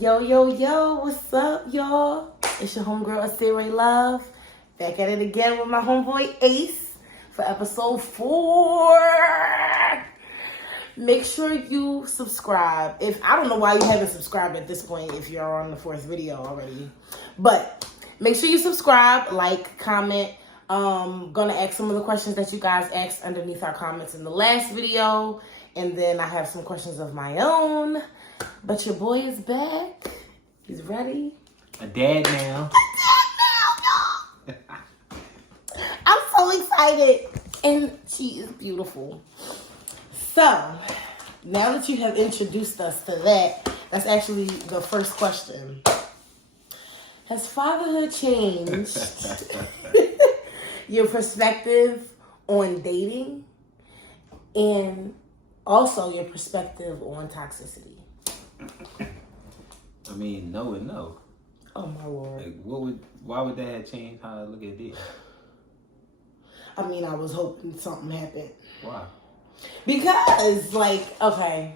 Yo, yo, yo, what's up, y'all? It's your homegirl, Acire Love. Back at it again with my homeboy, Ace, for episode 4. Make sure you subscribe. I don't know why you haven't subscribed at this point if you're on the 4th video already. But make sure you subscribe, like, comment. Gonna ask some of the questions that you guys asked underneath our comments in the last video. And then I have some questions of my own. But your boy is back. He's ready. A dad now. I'm so excited. And she is beautiful. So, now that you have introduced us to that, that's actually the first question. Has fatherhood changed your perspective on dating and also your perspective on toxicity? I mean, no and no. Oh my Lord. Like, why would that have changed how I look at this? I mean, I was hoping something happened. Why? Because, okay,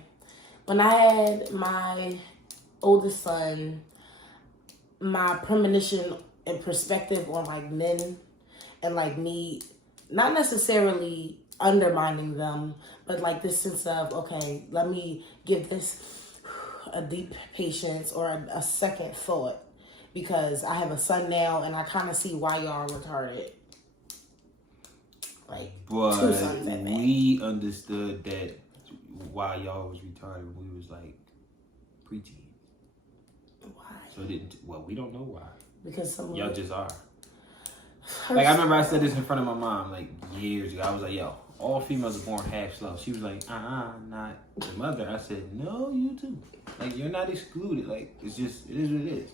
when I had my oldest son, my premonition and perspective on, men and, me, not necessarily undermining them, but, this sense of, okay, let me give this a deep patience or a second thought, because I have a son now and I kind of see why y'all are retarded. But 2 sons at that. we understood that why y'all was retarded when we was preteen. Why? So we don't know why. Because some y'all just are. I remember I said this in front of my mom years ago. I was like, yo, all females are born half slow. She was like, not your mother. I said, no, you too. You're not excluded. It's just, it is what it is.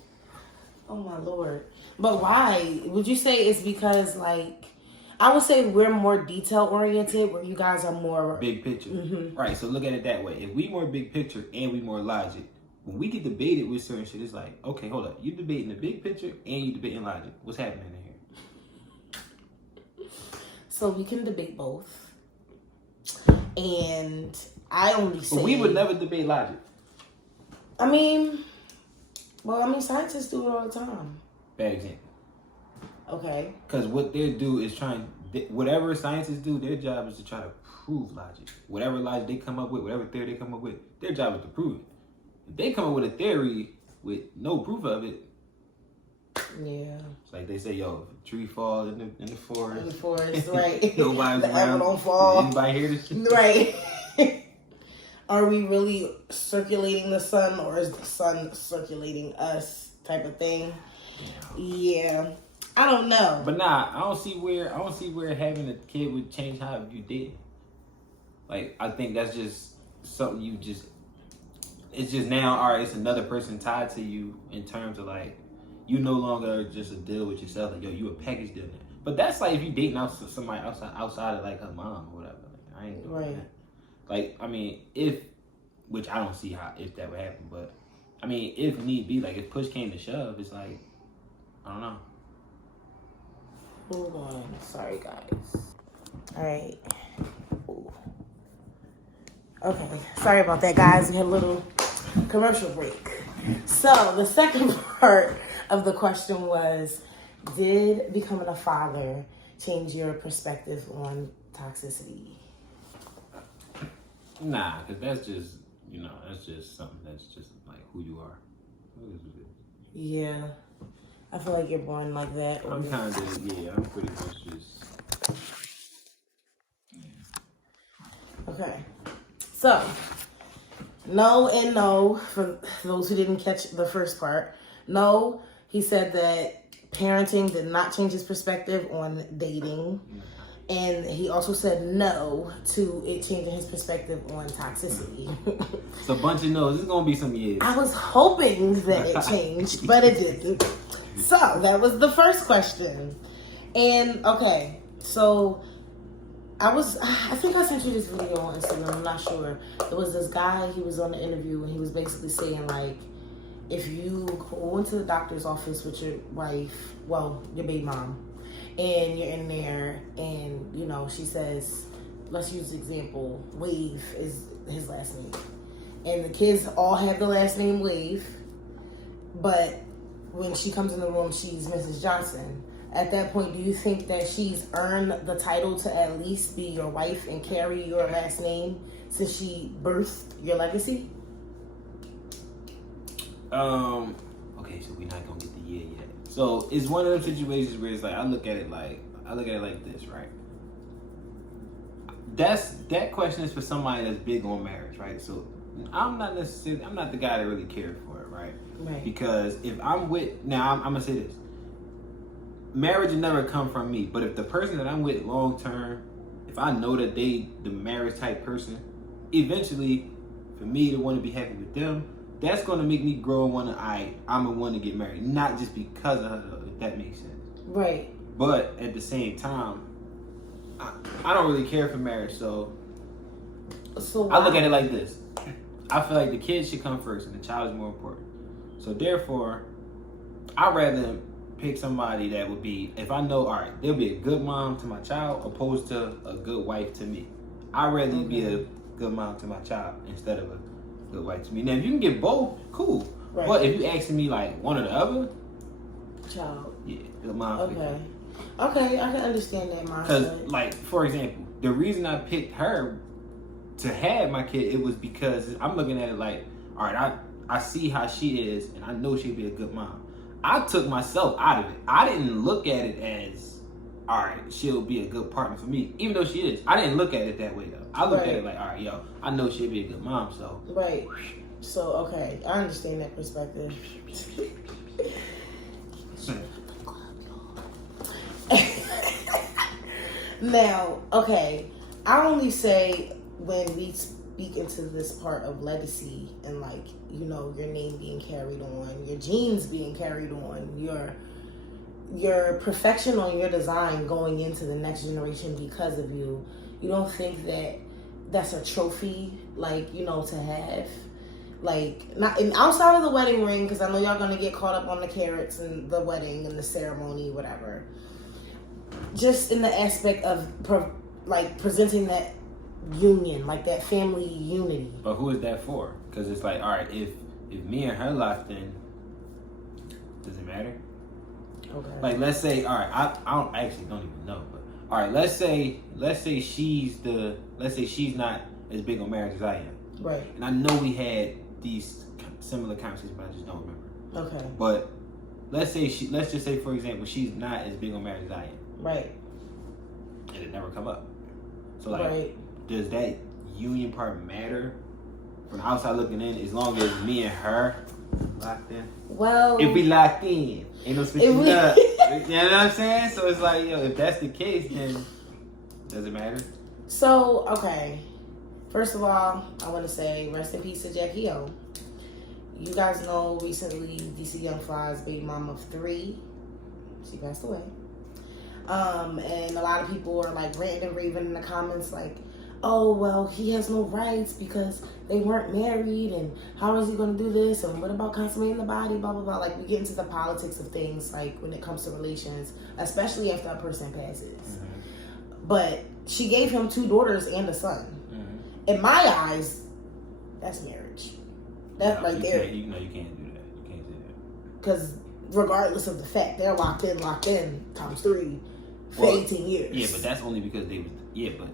Oh my Lord. But why? Would you say it's because I would say we're more detail oriented, where you guys are more big picture. Mm-hmm. Right, so look at it that way. If we more big picture and we more logic, when we get debated with certain shit, it's okay, hold up. You debating the big picture and you debating logic. What's happening in here? So we can debate both. And I only say... But we would never debate logic. Scientists do it all the time. Bad example. Okay. Because what they do is whatever scientists do, their job is to try to prove logic. Whatever logic they come up with, whatever theory they come up with, their job is to prove it. If they come up with a theory with no proof of it, yeah. It's they say, yo, if a tree falls in the forest. In the forest, right. Nobody's the around. apple don't fall. Did anybody hear this shit? Right. Are we really circulating the sun, or is the sun circulating us, type of thing? Yeah. I don't know. But I don't see where having a kid would change how you did. I think that's just something it's just now, all right, it's another person tied to you in terms of you no longer just a deal with yourself. Yo, you a package deal now. But that's if you dating out somebody outside of her mom or whatever. I ain't doing that. Which I don't see if that would happen, but if need be, if push came to shove, it's I don't know. Hold on. Sorry, guys. All right. Ooh. Okay. Sorry about that, guys. We had a little commercial break. So the second part of the question was, did becoming a father change your perspective on toxicity? Nah, because that's just, that's just something that's just who you are. Yeah. I feel like you're born like that. I'm pretty much just... Okay. So, no and no, for those who didn't catch the first part. No, he said that parenting did not change his perspective on dating. And he also said no to it changing his perspective on toxicity. It's a bunch of no's. It's going to be some years. I was hoping that it changed, but it didn't. So, that was the first question. And, okay, so I think I sent you this video on Instagram, I'm not sure. It was this guy, he was on the interview, and he was basically saying, if you go into the doctor's office with your wife, your baby mom, and you're in there, and, she says, let's use the example, Wave is his last name. And the kids all have the last name Wave. but when she comes in the room, she's Mrs. Johnson. At that point, do you think that she's earned the title to at least be your wife and carry your last name since she birthed your legacy? Okay, so we're not gonna get the year yet. So it's one of those situations where it's like I look at it like this, right? That question is for somebody that's big on marriage, right? So I'm not the guy that really cares for it, right? Right. Because if I'm gonna say this. Marriage will never come from me, but if the person that I'm with long term, if I know that they the marriage type person, eventually, for me to want to be happy with them, that's going to make me grow and want to. I'm gonna want to get married, not just because of her, if that makes sense. Right. But at the same time, I don't really care for marriage, so I look at it like this. I feel like the kid should come first, and the child is more important. So therefore, I'd rather pick somebody that would be, if I know, all right, they'll be a good mom to my child opposed to a good wife to me. I'd rather be a good mom to my child instead of a good wife to me. Now, if you can get both, cool. Right. But if you asking me like one or the other, child. Yeah, good mom. Okay. Okay, I can understand that mindset. Because, like, for example, the reason I picked her to have my kid, it was because I'm looking at it like, all right, I see how she is, and I know she'd be a good mom. I took myself out of it. I didn't look at it as, all right, she'll be a good partner for me, even though she is. I didn't look at it that way, though. I looked at it like, all right, yo, I know she'll be a good mom, so. Right. So, okay, I understand that perspective. Now, okay, I only say when we speak into this part of legacy and, like, you know, your name being carried on, your genes being carried on, your perfection on your design going into the next generation because of you. You don't think that that's a trophy, like, you know, to have? Like, not and outside of the wedding ring, because I know y'all gonna get caught up on the carrots and the wedding and the ceremony, whatever. Just in the aspect of presenting that union, like that family unity. But who is that for? Because it's like, all right, if me and her locked in, does it matter? Okay. Like, let's say, all right, I actually don't even know, but all right, let's say she's not as big on marriage as I am. Right. And I know we had these similar conversations, but I just don't remember. Okay. But let's just say, for example, she's not as big on marriage as I am. Right. And it never come up. So, like, right. Does that union part matter from the outside looking in, as long as me and her locked in? Well, if we locked in, ain't no switching up. You know what I'm saying? So it's like, yo, if that's the case, then does it matter? So, okay. First of all, I want to say rest in peace to Jackie O. You guys know recently DC Young Fly's baby mom of 3, she passed away. And a lot of people are like ranting and raving in the comments like, oh, well, he has no rights because they weren't married, and how is he going to do this, and what about consummating the body, blah, blah, blah. Like, we get into the politics of things, like, when it comes to relations, especially after a person passes. Mm-hmm. But she gave him 2 daughters and a son. Mm-hmm. In my eyes, that's marriage. That's right there. You know you can't do that. You can't do that. Because regardless of the fact, they're locked in, times 3 for 18 years. Yeah, but that's only because they was, but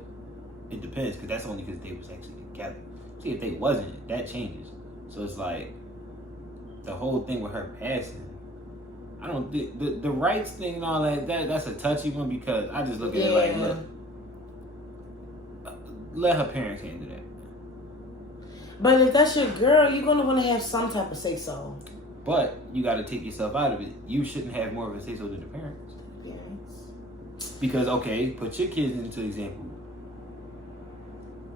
it depends, because that's only because they was actually together. See, if they wasn't, that changes. So it's like, the whole thing with her passing, I don't, the rights thing and all that's a touchy one, because I just look at it like, look, let her parents handle that. But if that's your girl, you're going to want to have some type of say-so. But you got to take yourself out of it. You shouldn't have more of a say-so than the parents. Yes. Because, okay, put your kids into example.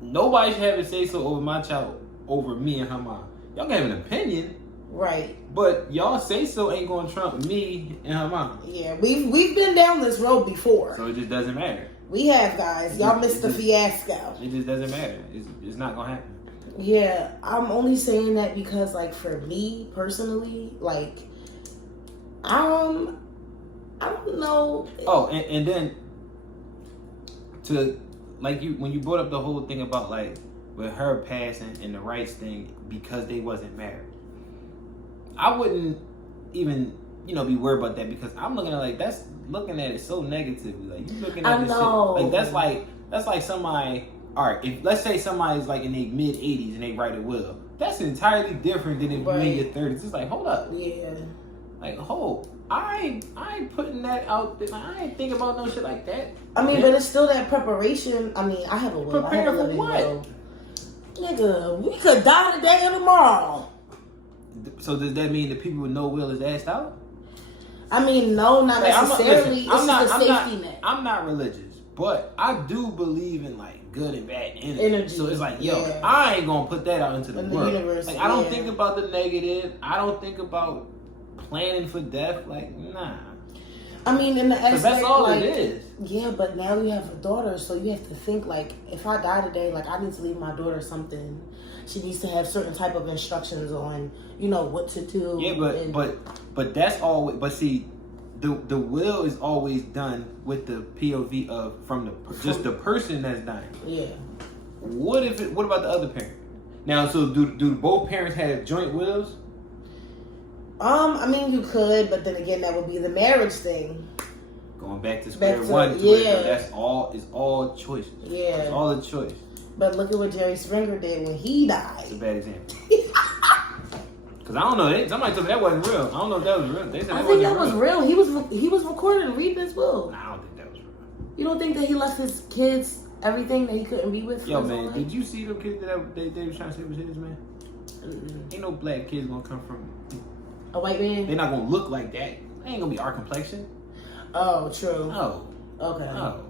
Nobody should have a say-so over my child, over me and her mom. Y'all can have an opinion. Right. But y'all say-so ain't going to trump me and her mom. Yeah, we've been down this road before. So it just doesn't matter. We have, guys. Y'all missed the fiasco. It just doesn't matter. It's not going to happen. Yeah, I'm only saying that because, like, for me personally, like, I don't know. Oh, and then to, like, when you brought up the whole thing about, like, with her passing and the rights thing because they wasn't married, I wouldn't even be worried about that, because I'm looking at it so negatively. Like, you looking at I this know. shit, like that's like somebody. All right, if let's say somebody's like in their mid 80s and they write a will, that's entirely different than if you're in your 30s. It's like, hold up, yeah, like, I ain't putting that out there. Like, I ain't thinking about no shit like that. I mean, but it's still that preparation. I mean, I have a will. Prepare for what? Will. Nigga, we could die today or tomorrow. So does that mean the people with no will is asked out? I mean, no, not necessarily. It's just a safety net. I'm not religious, but I do believe in like good and bad energy. So it's like, yo, I ain't gonna put that out into the world. Universe, like, I don't think about the negative. I don't think about planning for death. Like, nah. I mean, in the aspect, that's all like, it is. Yeah, but now you have a daughter, so you have to think, like, if I die today, like, I need to leave my daughter something. She needs to have certain type of instructions on, what to do. Yeah, but that's always. But see, the will is always done with the POV of just the person that's dying. Yeah. What about the other parent? Now, so do both parents have joint wills? I mean, you could, but then again, that would be the marriage thing. Going back to square one. Yeah. That's all. It's all choices. Yeah. It's all a choice. But look at what Jerry Springer did when he died. It's a bad example. Because I don't know. Somebody told me that wasn't real. I don't know if that was real. They said I think that was real. He was recorded and reading his will. Nah, I don't think that was real. You don't think that he left his kids everything that he couldn't be with? Yo, man, did you see them kids that they was trying to say was his, man? Ain't no black kids gonna come from a white man. They're not gonna look like that. They ain't gonna be our complexion. Oh, true. Oh. Okay. Oh.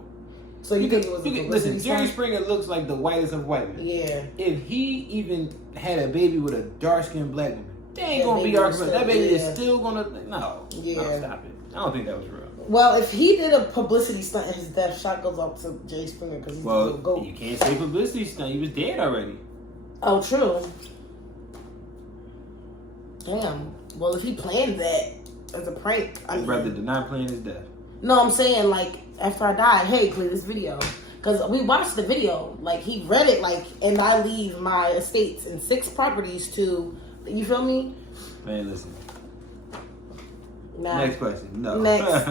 So you think it was listen, Jerry Springer looks like the whitest of white men. Yeah. If he even had a baby with a dark-skinned black woman, they ain't gonna be our complexion. That baby is still gonna no. Yeah. No, stop it. I don't think that was real. Well, if he did a publicity stunt and his death, shot goes up to Jerry Springer because he's a little goat. You can't say publicity stunt. He was dead already. Oh, true. Damn. Well, if he planned that as a prank, I'd rather did not plan his death. No, I'm saying, like, after I die, hey, play this video. Because we watched the video. Like, he read it, like, and I leave my estates and 6 properties to, you feel me? Man, listen. Nah. Next question. No. Next.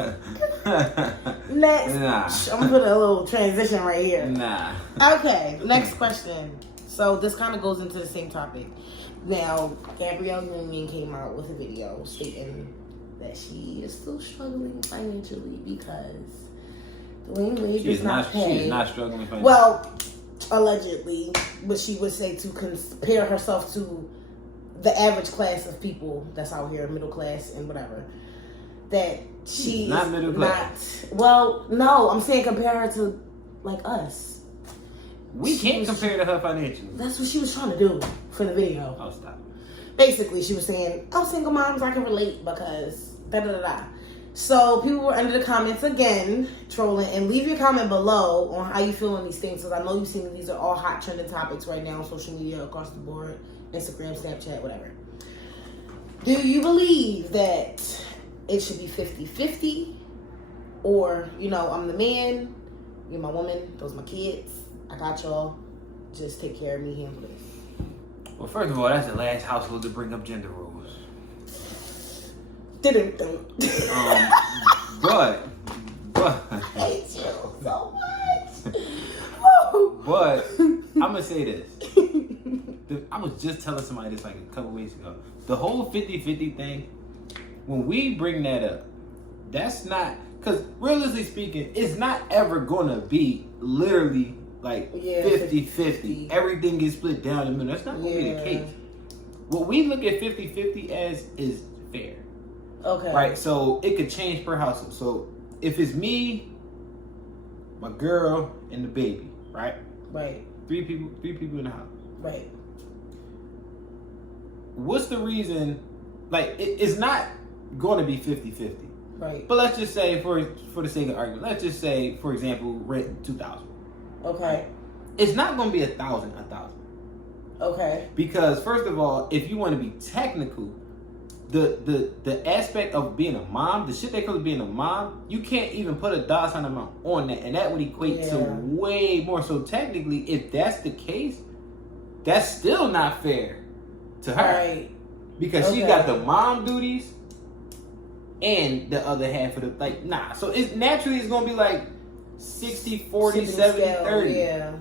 Next. Nah. I'm going to put a little transition right here. Nah. Okay, next question. So, this kind of goes into the same topic. Now, Gabrielle Union came out with a video stating that she is still struggling financially because Dwayne Wade does not pay. She is not struggling financially. Well, allegedly, but she would say to compare herself to the average class of people that's out here, middle class and whatever. That she's not middle class. Well, no, I'm saying compare her to like us. We can't compare to her financially. That's what she was trying to do for the video. Oh, stop. Basically, she was saying, "Oh, single moms, I can relate because da da da da." So people were under the comments again, trolling, and leave your comment below on how you feel on these things, because I know you've seen these are all hot trending topics right now on social media across the board, Instagram, Snapchat, whatever. Do you believe that it should be 50-50? Or, I'm the man, you're my woman, those are my kids, I got y'all, just take care of me, handle this. Well, first of all, that's the last household to bring up gender rules. But I hate you so much. But I'm gonna say this. I was just telling somebody this like a couple weeks ago. The whole 50-50 thing, when we bring that up, that's not, because realistically speaking, it's not ever gonna be literally like 50-50. Everything gets split down the middle. That's not gonna be the case. What we look at 50-50 as is fair. Okay. Right? So it could change per household. So if it's me, my girl, and the baby, right? Right. 3 people in the house. Right. What's the reason? Like, it's not going to be 50-50. Right. But let's just say, for the sake of argument, let's just say, for example, rent $2,000. Okay. It's not going to be $1,000. Okay. Because first of all, if you want to be technical, the aspect of being a mom, the shit that comes with being a mom, you can't even put a dollar sign amount on that, and that would equate to way more. So technically, if that's the case, that's still not fair to her, right? Because she got the mom duties and the other half of the like nah. So it's naturally it's gonna be like 60, 40, Tipping 70, scale, 30. Yeah.